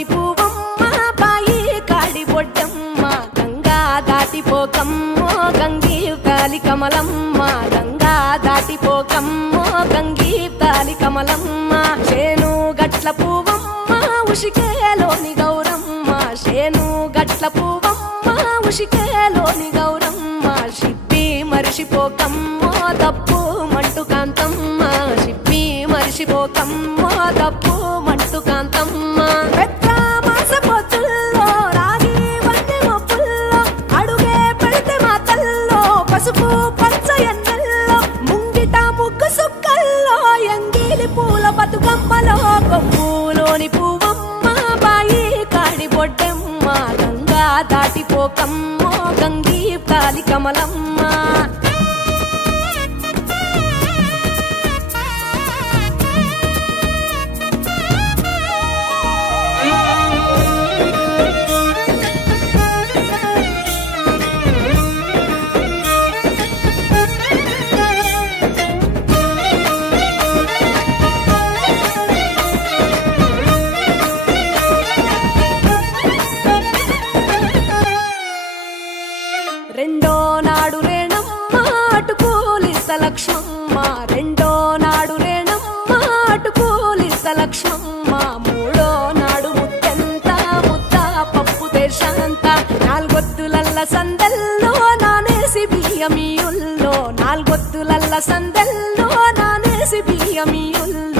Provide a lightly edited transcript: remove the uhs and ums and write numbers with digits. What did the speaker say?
లోని పువ్వమ్మ బాయి కాడి బొడ్డమ్మ గంగా దాటిపోకమ్మో గంగీ తాలి కమలమ్మ గంగా దాటిపోకమ్మో గంగీ తాలి కమలమ్మ చేను గట్ల పువ్వమ్మ ఉషికేలోని గౌరమ్మ చేను గట్ల పువ్వమ్మ ఉషికేలోని గౌరమ్మ షిప్పి మరిషిపోకమ్మో తప్పు మంటు కాంతమ్మ షిప్పి మరిషిపోకమ్మో తప్పు మంటు కాంతమ్మ పెద్ద మాస పొత్తుల్లో రాగి వంటి మొప్పుల్లో అడుగే పెడితే మా తల్లో పసుపు పచ్చ ఎన్నెల్లో ముంగిట ముగ్గు సుక్కల్లో ఎంగిలి పూల బతుకమ్మలో కొమ్ములోని పువ్వమ్మ బాయి కాడి బొడ్డెమ్మ గంగా దాటిపోకమ్మో గంగీ తాలి కమలమ్మ రెండో నాడు రేణమ్మ అటుకూలిస్త లక్ష్మమ్మ రెండో నాడు రేణమ్మ అటుకూలిస్త లక్ష్మమ్మ మూడో నాడు ముత్తెంత ముద్ద పప్పు దేశంత నాలుగొత్తులల్ల సందెల్లో నానేసి బియ్యమియుల్లో నాలుగొత్తులల్ల సందెల్లో నానేసి బియ్యమియుల్లో